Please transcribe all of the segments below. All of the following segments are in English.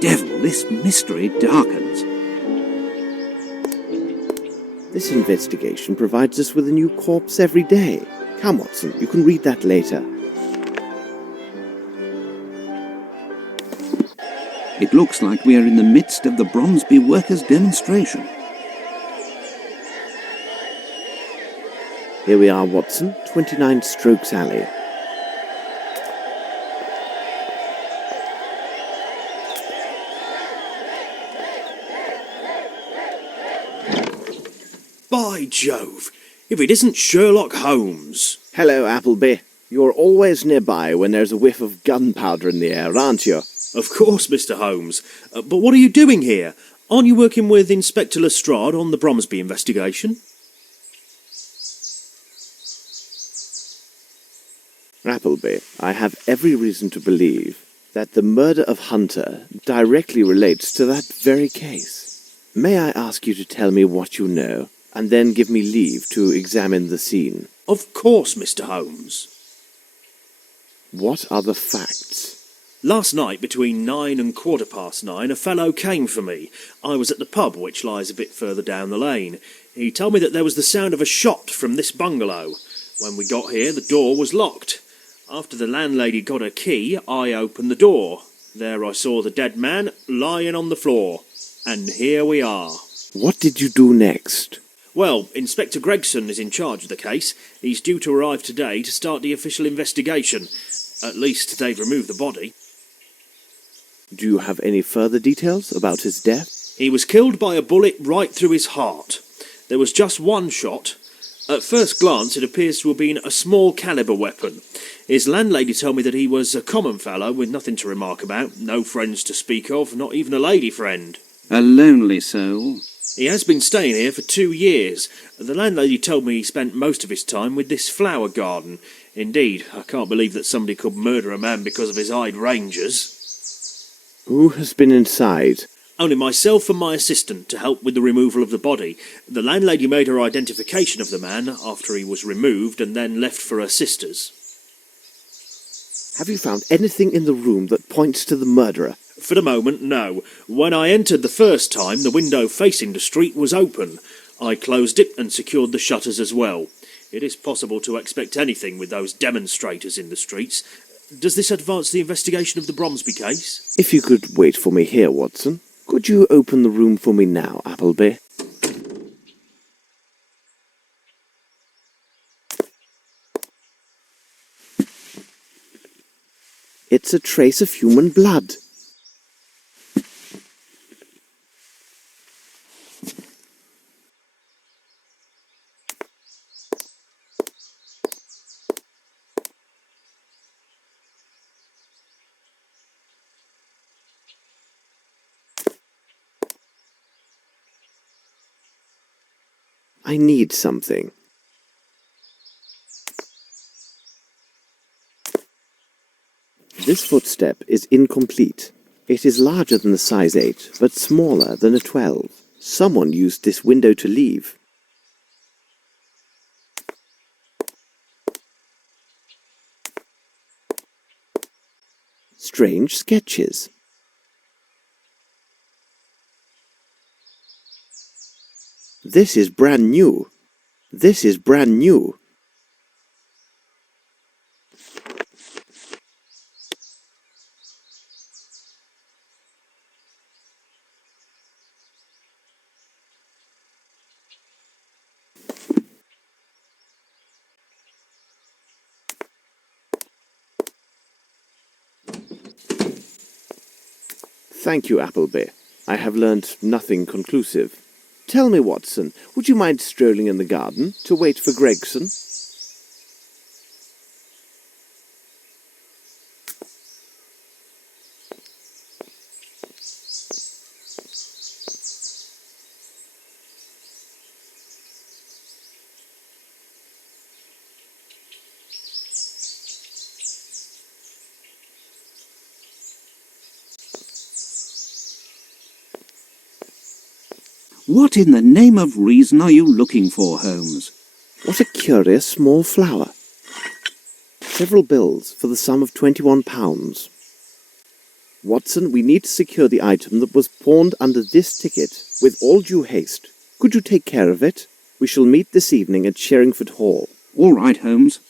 devil this mystery darkens. This investigation provides us with a new corpse every day. Come, Watson, you can read that later. It looks like we are in the midst of the Bromsby workers' demonstration. Here we are, Watson, 29 Strokes Alley. By Jove, if it isn't Sherlock Holmes. Hello, Appleby. You're always nearby when there's a whiff of gunpowder in the air, aren't you? Of course, Mr. Holmes. But what are you doing here? Aren't you working with Inspector Lestrade on the Bromsby investigation? Appleby, I have every reason to believe that the murder of Hunter directly relates to that very case. May I ask you to tell me what you know, and then give me leave to examine the scene? Of course, Mr. Holmes. What are the facts? Last night, between 9 and 9:15, a fellow came for me. I was at the pub, which lies a bit further down the lane. He told me that there was the sound of a shot from this bungalow. When we got here, the door was locked. After the landlady got her key, I opened the door. There I saw the dead man lying on the floor. And here we are. What did you do next? Well, Inspector Gregson is in charge of the case. He's due to arrive today to start the official investigation. At least they've removed the body. Do you have any further details about his death? He was killed by a bullet right through his heart. There was just one shot. At first glance, it appears to have been a small caliber weapon. His landlady told me that he was a common fellow with nothing to remark about, no friends to speak of, not even a lady friend. A lonely soul. He has been staying here for 2 years. The landlady told me he spent most of his time with this flower garden. Indeed, I can't believe that somebody could murder a man because of his hydrangeas. Who has been inside? Only myself and my assistant to help with the removal of the body. The landlady made her identification of the man after he was removed and then left for her sisters. Have you found anything in the room that points to the murderer? For the moment, no. When I entered the first time, the window facing the street was open. I closed it and secured the shutters as well. It is possible to expect anything with those demonstrators in the streets. Does this advance the investigation of the Bromsby case? If you could wait for me here, Watson. Could you open the room for me now, Appleby? It's a trace of human blood. I need something. This footstep is incomplete. It is larger than a size 8, but smaller than a 12. Someone used this window to leave. Strange sketches. This is brand new. This is brand new. Thank you, Appleby. I have learned nothing conclusive. Tell me, Watson, would you mind strolling in the garden to wait for Gregson? What in the name of reason are you looking for, Holmes? What a curious small flower. Several bills for the sum of £21. Watson, we need to secure the item that was pawned under this ticket with all due haste. Could you take care of it? We shall meet this evening at Sherringford Hall. All right, Holmes.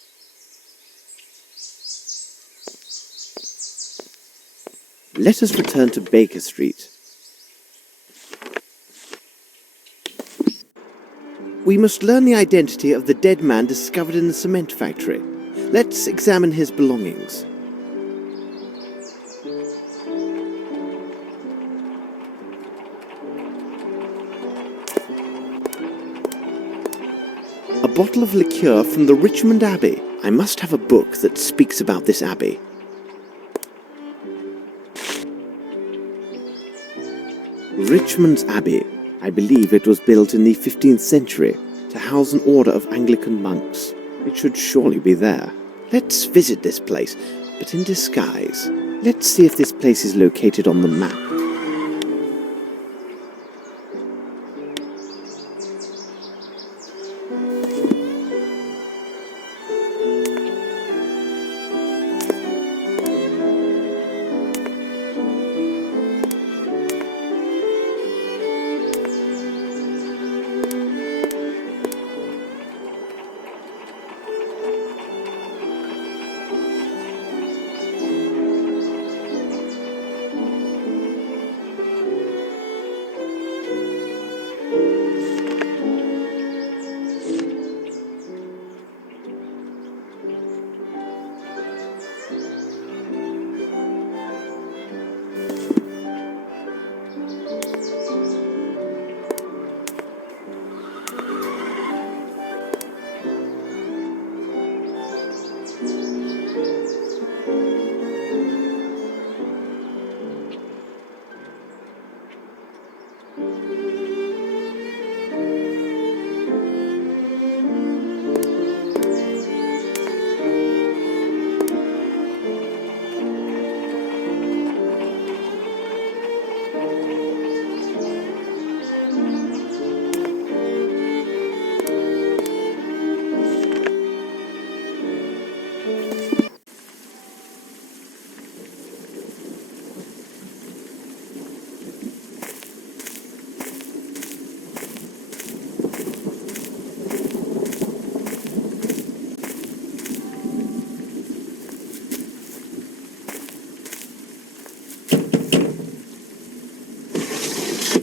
Let us return to Baker Street. We must learn the identity of the dead man discovered in the cement factory. Let's examine his belongings. A bottle of liqueur from the Richmond Abbey. I must have a book that speaks about this abbey. Richmond's Abbey. I believe it was built in the 15th century to house an order of Anglican monks. It should surely be there. Let's visit this place, but in disguise. Let's see if this place is located on the map.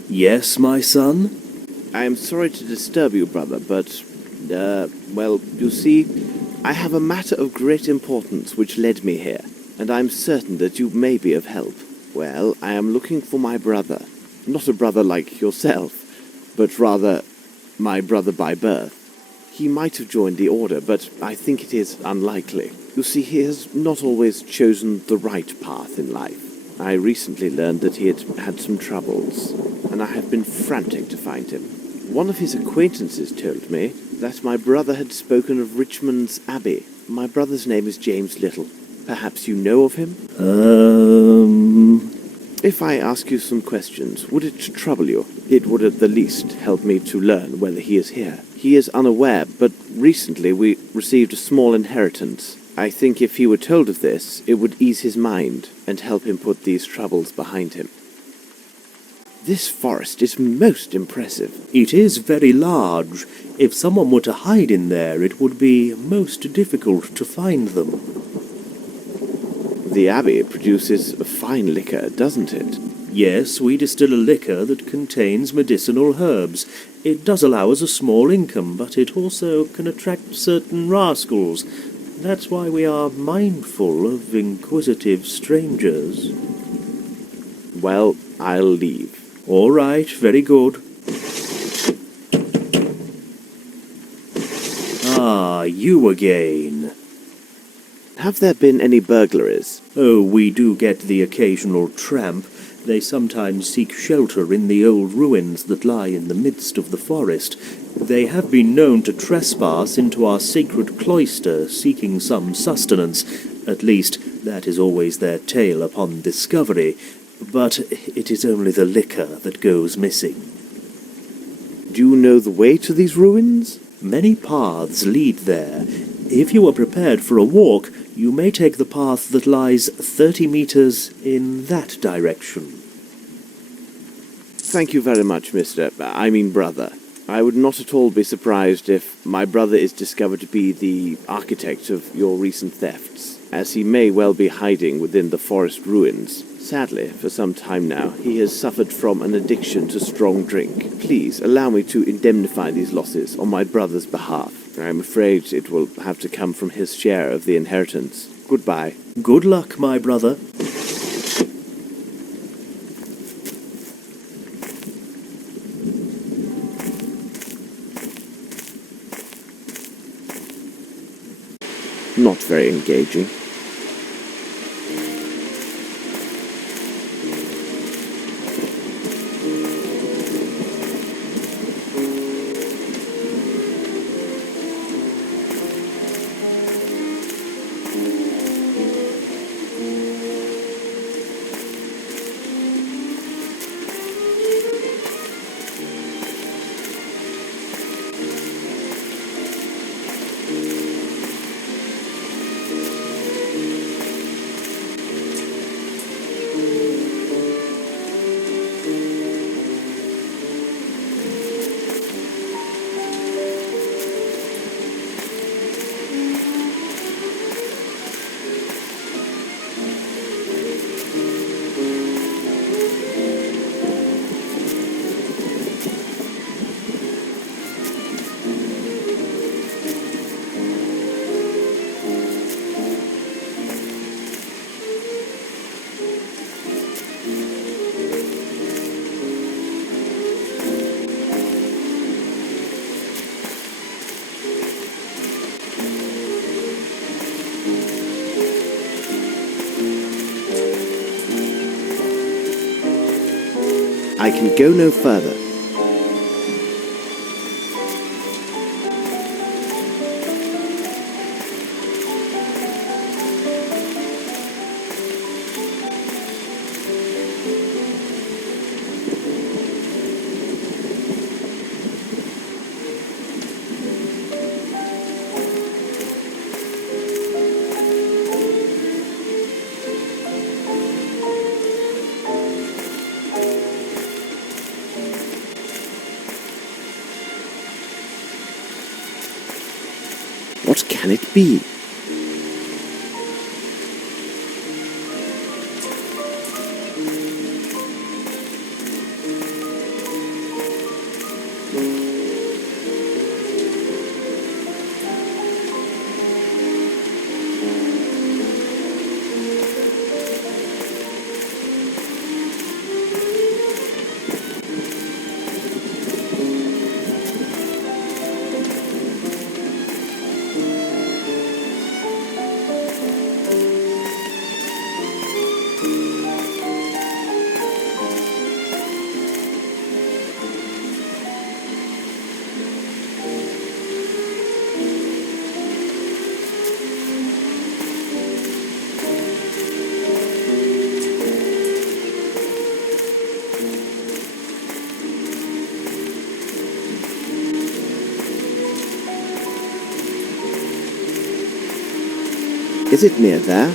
Yes, my son? I am sorry to disturb you, brother, but, well, you see, I have a matter of great importance which led me here, and I am certain that you may be of help. Well, I am looking for my brother. Not a brother like yourself, but rather my brother by birth. He might have joined the order, but I think it is unlikely. You see, he has not always chosen the right path in life. I recently learned that he had some troubles, and I have been frantic to find him. One of his acquaintances told me that my brother had spoken of Richmond's Abbey. My brother's name is James Little. Perhaps you know of him? If I ask you some questions, would it trouble you? It would at the least help me to learn whether he is here. He is unaware, but recently we received a small inheritance. I think if he were told of this, it would ease his mind and help him put these troubles behind him. This forest is most impressive. It is very large. If someone were to hide in there, it would be most difficult to find them. The Abbey produces a fine liquor, doesn't it? Yes, we distill a liquor that contains medicinal herbs. It does allow us a small income, but it also can attract certain rascals. That's why we are mindful of inquisitive strangers. Well, I'll leave. All right, very good. Ah, you again. Have there been any burglaries? Oh, we do get the occasional tramp. They sometimes seek shelter in the old ruins that lie in the midst of the forest. They have been known to trespass into our sacred cloister, seeking some sustenance. At least, that is always their tale upon discovery. But it is only the liquor that goes missing. Do you know the way to these ruins? Many paths lead there. If you are prepared for a walk, you may take the path that lies 30 metres in that direction. Thank you very much, brother. I would not at all be surprised if my brother is discovered to be the architect of your recent thefts, as he may well be hiding within the forest ruins. Sadly, for some time now, he has suffered from an addiction to strong drink. Please allow me to indemnify these losses on my brother's behalf. I am afraid it will have to come from his share of the inheritance. Goodbye. Good luck, my brother. Not very engaging. I can go no further. What can it be? Is it near there?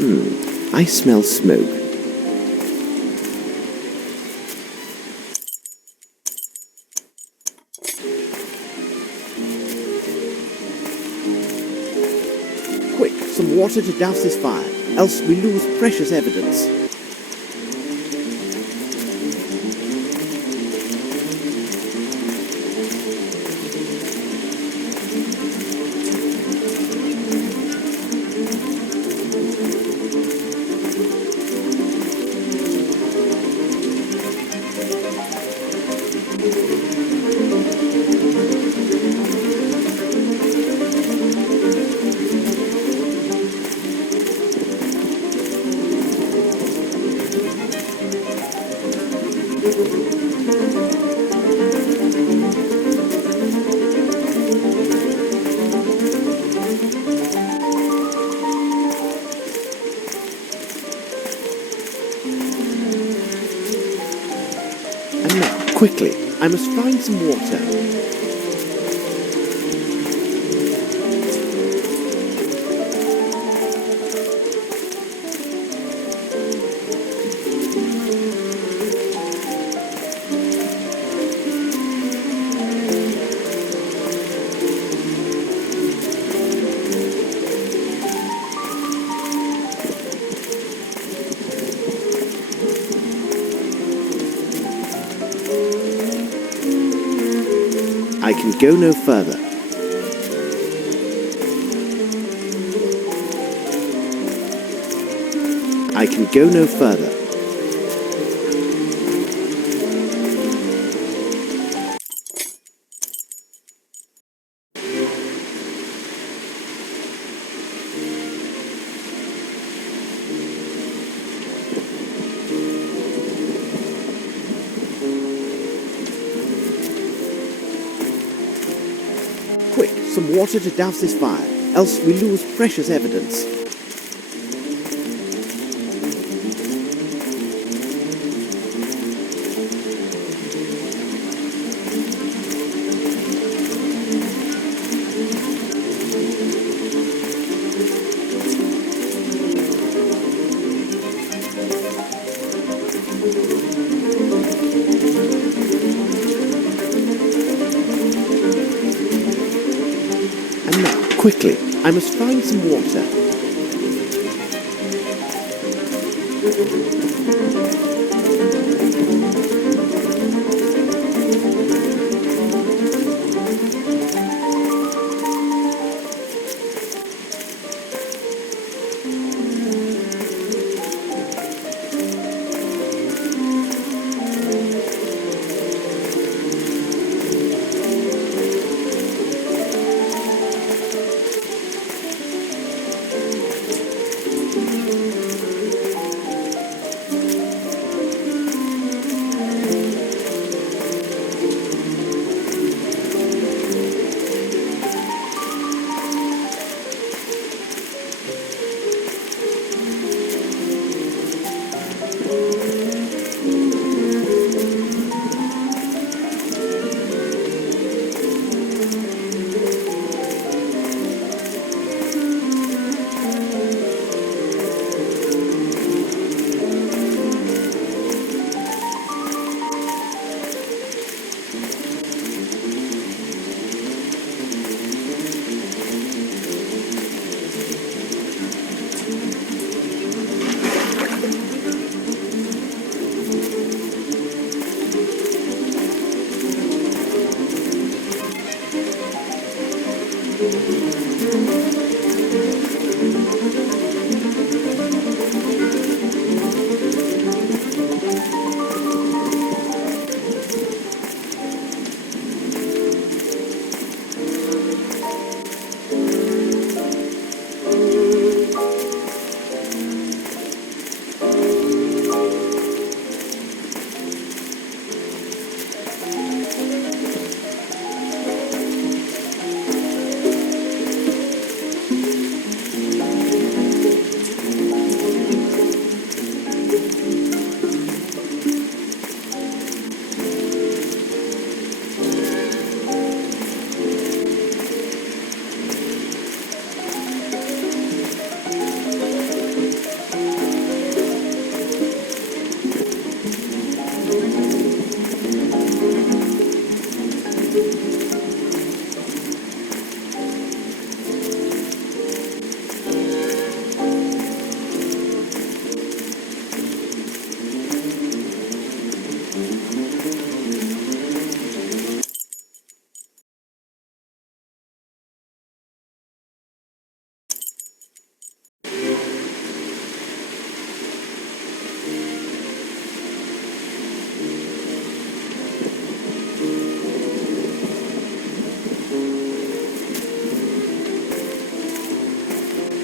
I smell smoke. Quick, some water to douse this fire, else we lose precious evidence. And now, quickly, I must find some water. I can go no further. I can go no further. Quick, some water to douse this fire, else we lose precious evidence. And now, quickly, I must find some water.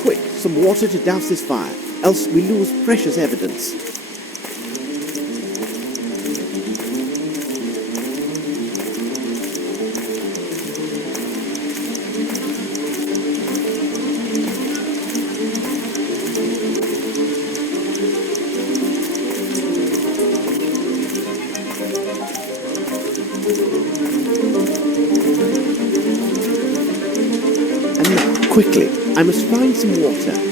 Quick, some water to douse this fire, else we lose precious evidence. And now, quickly, I must find some water.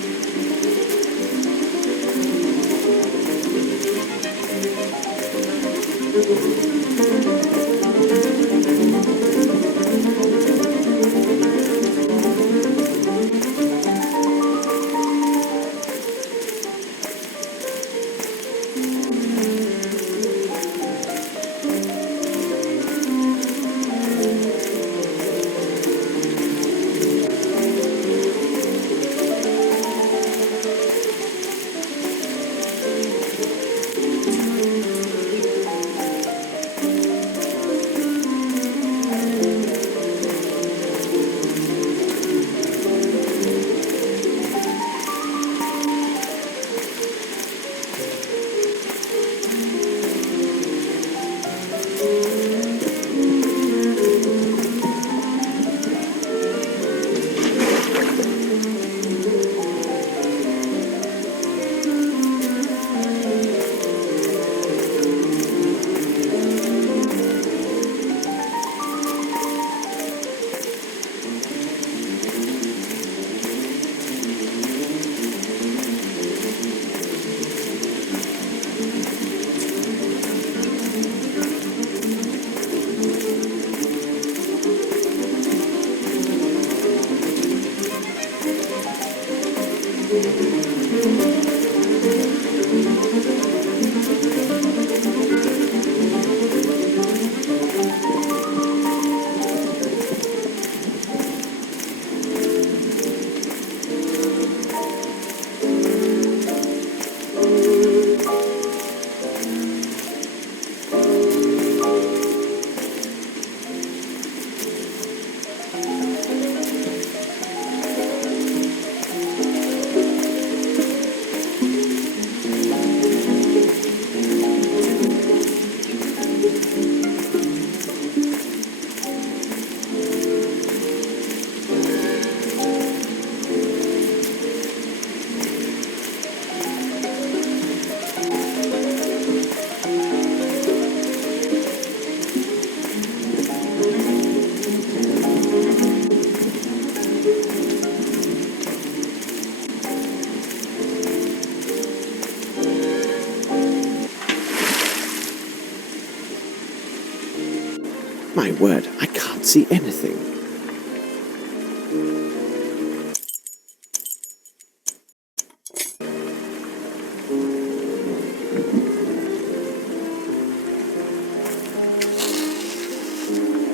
My word, I can't see anything.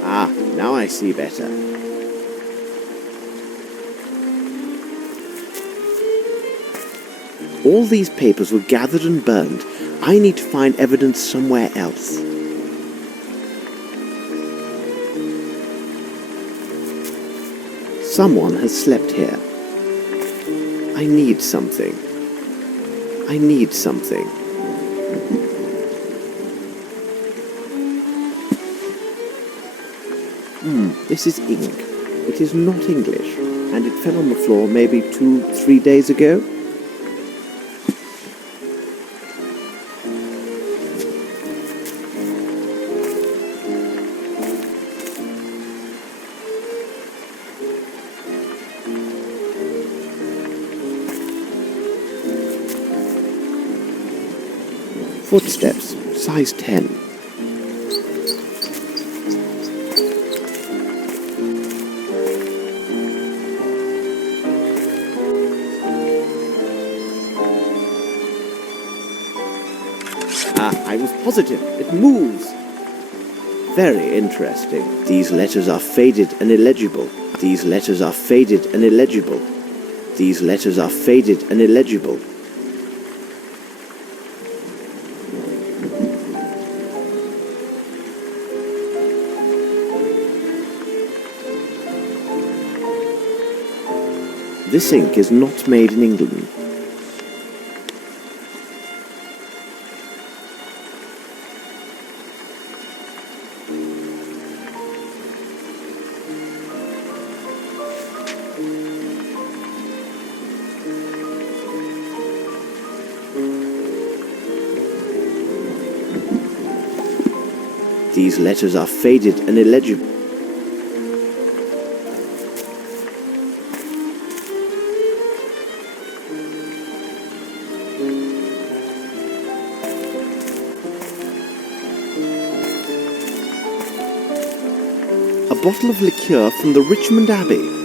Ah, now I see better. All these papers were gathered and burned. I need to find evidence somewhere else. Someone has slept here. I need something. I need something. This is ink. It is not English, and it fell on the floor maybe 2-3 days ago. Footsteps, size 10. Ah, I was positive. It moves. Very interesting. These letters are faded and illegible. These letters are faded and illegible. These letters are faded and illegible. This ink is not made in England. These letters are faded and illegible. A bottle of liqueur from the Richmond Abbey.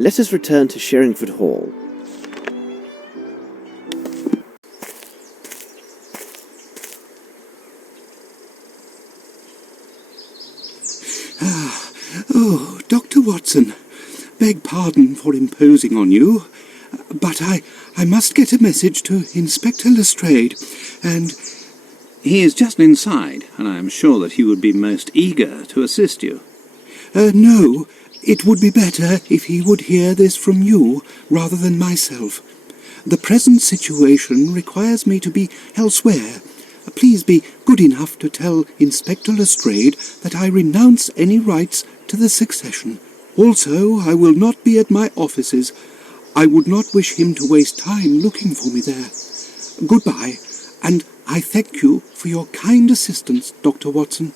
Let us return to Sherringford Hall. Oh, Dr. Watson, beg pardon for imposing on you, but I must get a message to Inspector Lestrade, and... He is just inside, and I am sure that he would be most eager to assist you. No, it would be better if he would hear this from you rather than myself. The present situation requires me to be elsewhere. Please be good enough to tell Inspector Lestrade that I renounce any rights to the succession. Also, I will not be at my offices. I would not wish him to waste time looking for me there. Goodbye, and I thank you for your kind assistance, Dr. Watson.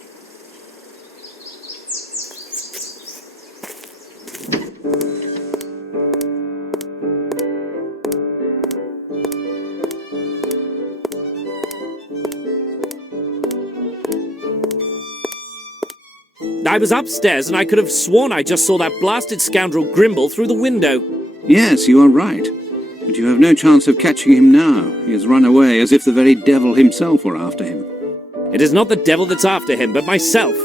I was upstairs and I could have sworn I just saw that blasted scoundrel Grimble through the window. Yes, you are right. But you have no chance of catching him now. He has run away as if the very devil himself were after him. It is not the devil that's after him, but myself.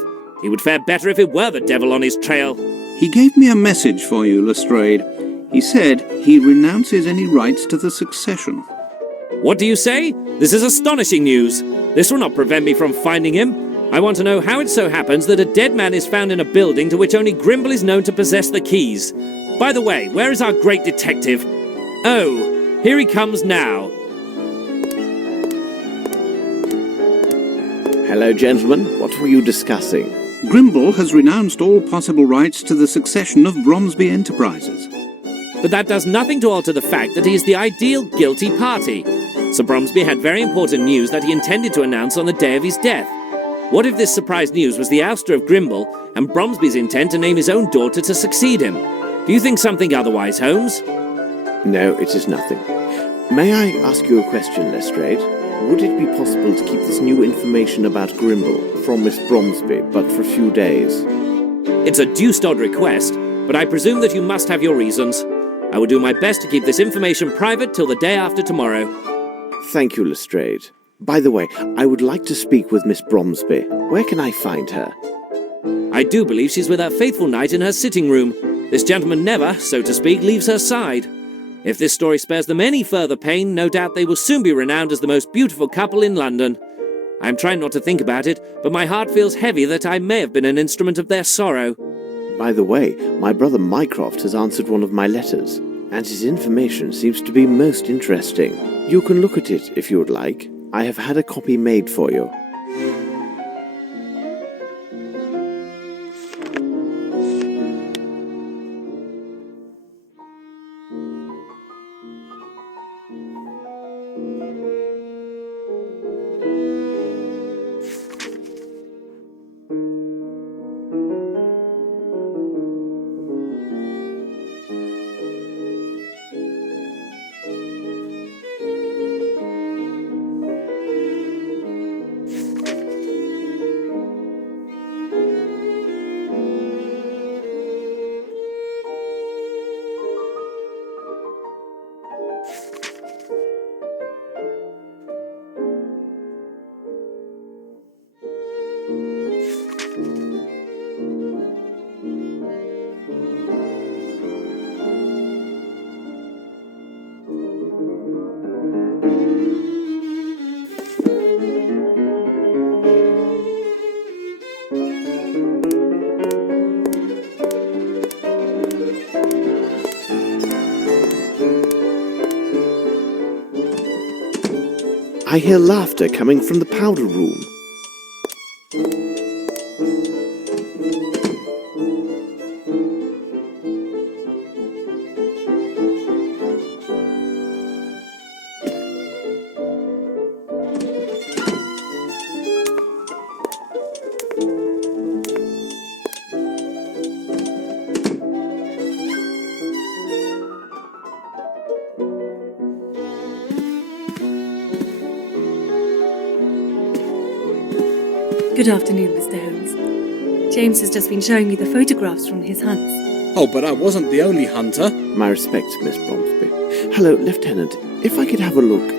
He would fare better if it were the devil on his trail. He gave me a message for you, Lestrade. He said he renounces any rights to the succession. What do you say? This is astonishing news. This will not prevent me from finding him. I want to know how it so happens that a dead man is found in a building to which only Grimble is known to possess the keys. By the way, where is our great detective? Oh, here he comes now. Hello, gentlemen. What were you discussing? Grimble has renounced all possible rights to the succession of Bromsby Enterprises. But that does nothing to alter the fact that he is the ideal guilty party. Sir Bromsby had very important news that he intended to announce on the day of his death. What if this surprise news was the ouster of Grimble and Bromsby's intent to name his own daughter to succeed him? Do you think something otherwise, Holmes? No, it is nothing. May I ask you a question, Lestrade? Would it be possible to keep this new information about Grimble from Miss Bromsby, but for a few days? It's a deuced odd request, but I presume that you must have your reasons. I will do my best to keep this information private till the day after tomorrow. Thank you, Lestrade. By the way, I would like to speak with Miss Bromsby. Where can I find her? I do believe she's with her faithful knight in her sitting room. This gentleman never, so to speak, leaves her side. If this story spares them any further pain, no doubt they will soon be renowned as the most beautiful couple in London. I am trying not to think about it, but my heart feels heavy that I may have been an instrument of their sorrow. By the way, my brother Mycroft has answered one of my letters, and his information seems to be most interesting. You can look at it if you would like. I have had a copy made for you. I hear laughter coming from the powder room. Good afternoon, Mr. Holmes. James has just been showing me the photographs from his hunts. Oh, but I wasn't the only hunter. My respects, Miss Bromsby. Hello, Lieutenant. If I could have a look.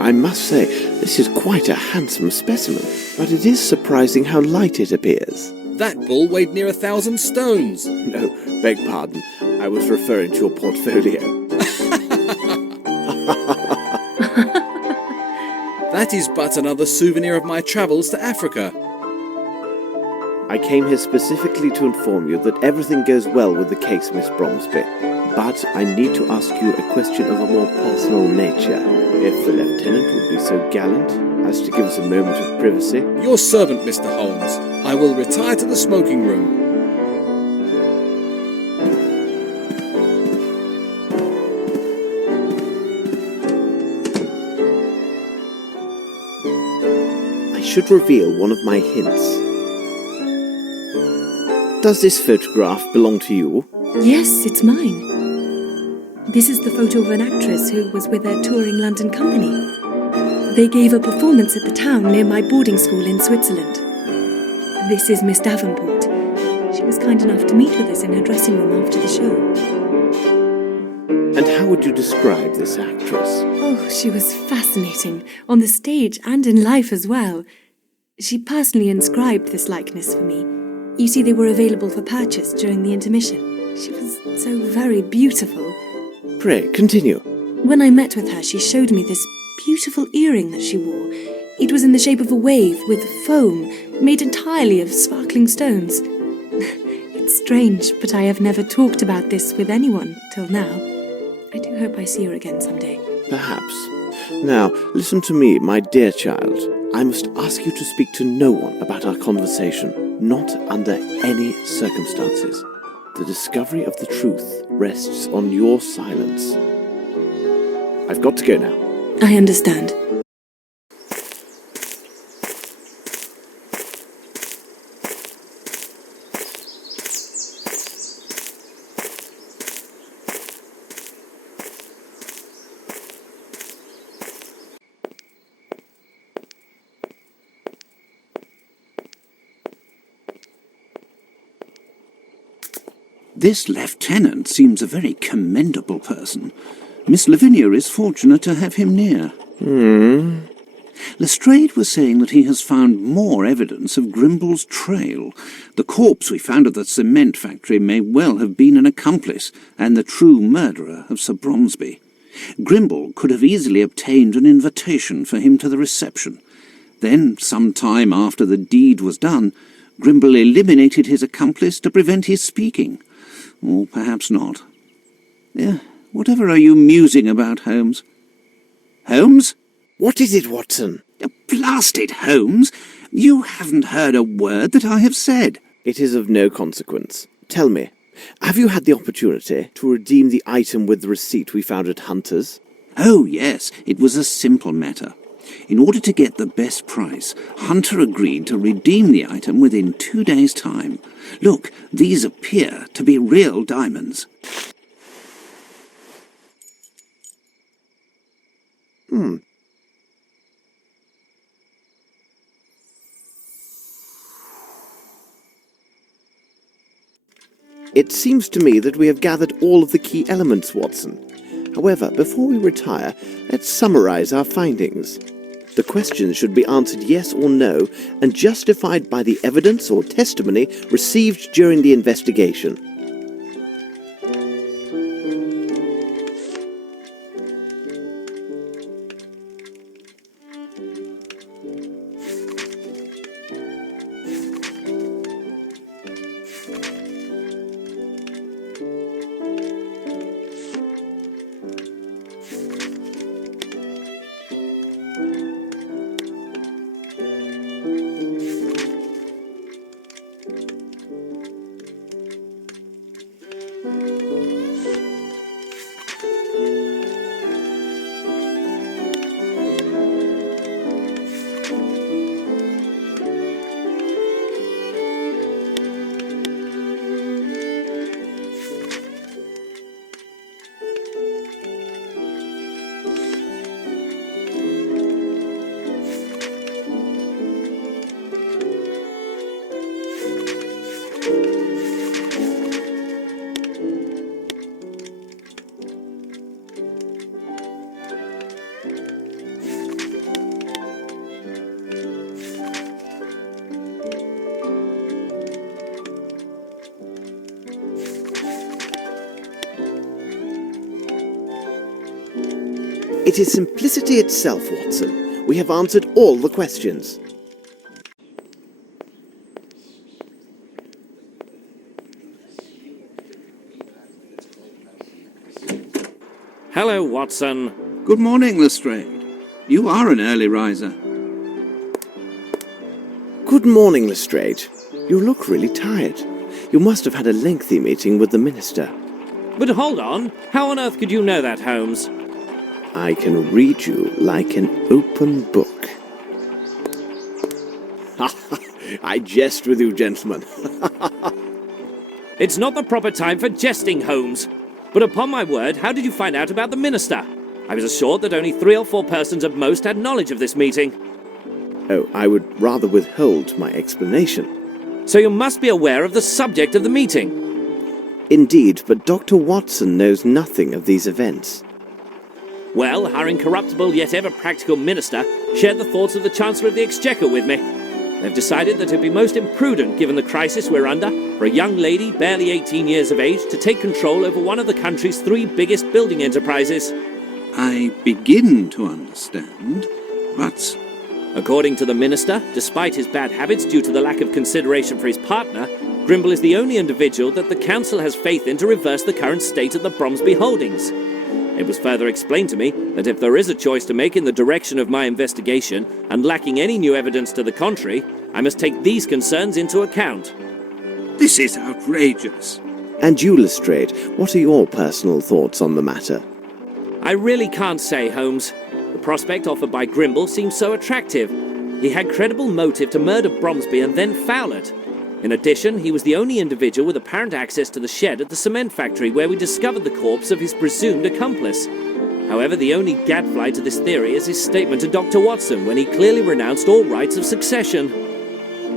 I must say, this is quite a handsome specimen, but it is surprising how light it appears. That bull weighed near 1,000 stones. No, beg pardon. I was referring to your portfolio. That is but another souvenir of my travels to Africa. I came here specifically to inform you that everything goes well with the case, Miss Bromsby. But I need to ask you a question of a more personal nature. If the Lieutenant would be so gallant as to give us a moment of privacy. Your servant, Mr. Holmes. I will retire to the smoking room. I should reveal one of my hints. Does this photograph belong to you? Yes, it's mine. This is the photo of an actress who was with a touring London company. They gave a performance at the town near my boarding school in Switzerland. This is Miss Davenport. She was kind enough to meet with us in her dressing room after the show. And how would you describe this actress? Oh, she was fascinating, on the stage and in life as well. She personally inscribed this likeness for me. You see, they were available for purchase during the intermission. She was so very beautiful. Pray, continue. When I met with her, she showed me this beautiful earring that she wore. It was in the shape of a wave with foam, made entirely of sparkling stones. It's strange, but I have never talked about this with anyone till now. I do hope I see her again someday. Perhaps. Now, listen to me, my dear child. I must ask you to speak to no one about our conversation, not under any circumstances. The discovery of the truth rests on your silence. I've got to go now. I understand. This lieutenant seems a very commendable person. Miss Lavinia is fortunate to have him near. Lestrade was saying that he has found more evidence of Grimble's trail. The corpse we found at the cement factory may well have been an accomplice and the true murderer of Sir Bromsby. Grimble could have easily obtained an invitation for him to the reception. Then, some time after the deed was done, Grimble eliminated his accomplice to prevent his speaking. Or perhaps not. Whatever are you musing about, Holmes? Holmes? What is it, Watson? Blast it, Holmes! You haven't heard a word that I have said. It is of no consequence. Tell me, have you had the opportunity to redeem the item with the receipt we found at Hunter's? Oh, yes, it was a simple matter. In order to get the best price, Hunter agreed to redeem the item within 2 days' time. Look, these appear to be real diamonds. It seems to me that we have gathered all of the key elements, Watson. However, before we retire, let's summarize our findings. The questions should be answered yes or no, and justified by the evidence or testimony received during the investigation. It is simplicity itself, Watson. We have answered all the questions. Hello, Watson. Good morning, Lestrade. You are an early riser. Good morning, Lestrade. You look really tired. You must have had a lengthy meeting with the minister. But hold on. How on earth could you know that, Holmes? I can read you like an open book. I jest with you, gentlemen. It's not the proper time for jesting, Holmes. But upon my word, how did you find out about the minister? I was assured that only 3 or 4 persons at most had knowledge of this meeting. Oh, I would rather withhold my explanation. So you must be aware of the subject of the meeting. Indeed, but Dr. Watson knows nothing of these events. Well, our incorruptible yet ever-practical minister shared the thoughts of the Chancellor of the Exchequer with me. They've decided that it would be most imprudent, given the crisis we're under, for a young lady barely 18 years of age to take control over one of the country's 3 biggest building enterprises. I begin to understand, but... According to the minister, despite his bad habits due to the lack of consideration for his partner, Grimble is the only individual that the council has faith in to reverse the current state of the Bromsby holdings. It was further explained to me that if there is a choice to make in the direction of my investigation, and lacking any new evidence to the contrary, I must take these concerns into account. This is outrageous. And you, Lestrade, what are your personal thoughts on the matter? I really can't say, Holmes. The prospect offered by Grimble seems so attractive. He had credible motive to murder Bromsby and then foul it. In addition, he was the only individual with apparent access to the shed at the cement factory where we discovered the corpse of his presumed accomplice. However, the only gadfly to this theory is his statement to Dr. Watson when he clearly renounced all rights of succession.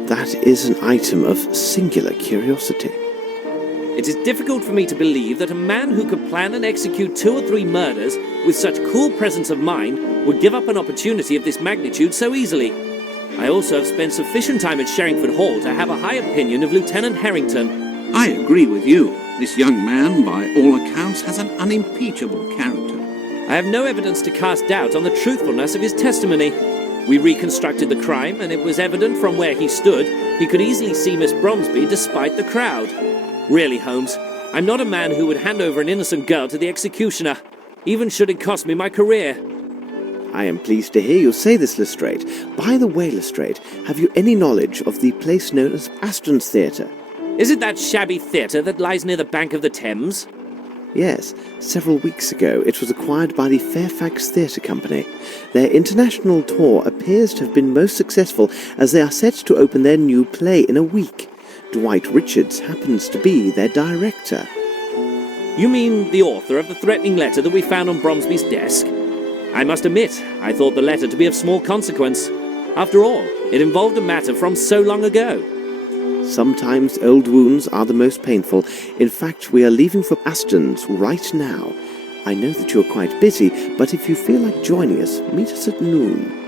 That is an item of singular curiosity. It is difficult for me to believe that a man who could plan and execute 2 or 3 murders with such cool presence of mind would give up an opportunity of this magnitude so easily. I also have spent sufficient time at Sherringford Hall to have a high opinion of Lieutenant Harrington. I agree with you. This young man, by all accounts, has an unimpeachable character. I have no evidence to cast doubt on the truthfulness of his testimony. We reconstructed the crime, and it was evident from where he stood he could easily see Miss Bromsby despite the crowd. Really, Holmes, I'm not a man who would hand over an innocent girl to the executioner, even should it cost me my career. I am pleased to hear you say this, Lestrade. By the way, Lestrade, have you any knowledge of the place known as Aston's Theatre? Is it that shabby theatre that lies near the bank of the Thames? Yes, several weeks ago it was acquired by the Fairfax Theatre Company. Their international tour appears to have been most successful as they are set to open their new play in a week. Dwight Richards happens to be their director. You mean the author of the threatening letter that we found on Bromsby's desk? I must admit, I thought the letter to be of small consequence. After all, it involved a matter from so long ago. Sometimes old wounds are the most painful. In fact, we are leaving for Aston's right now. I know that you're quite busy, but if you feel like joining us, meet us at noon.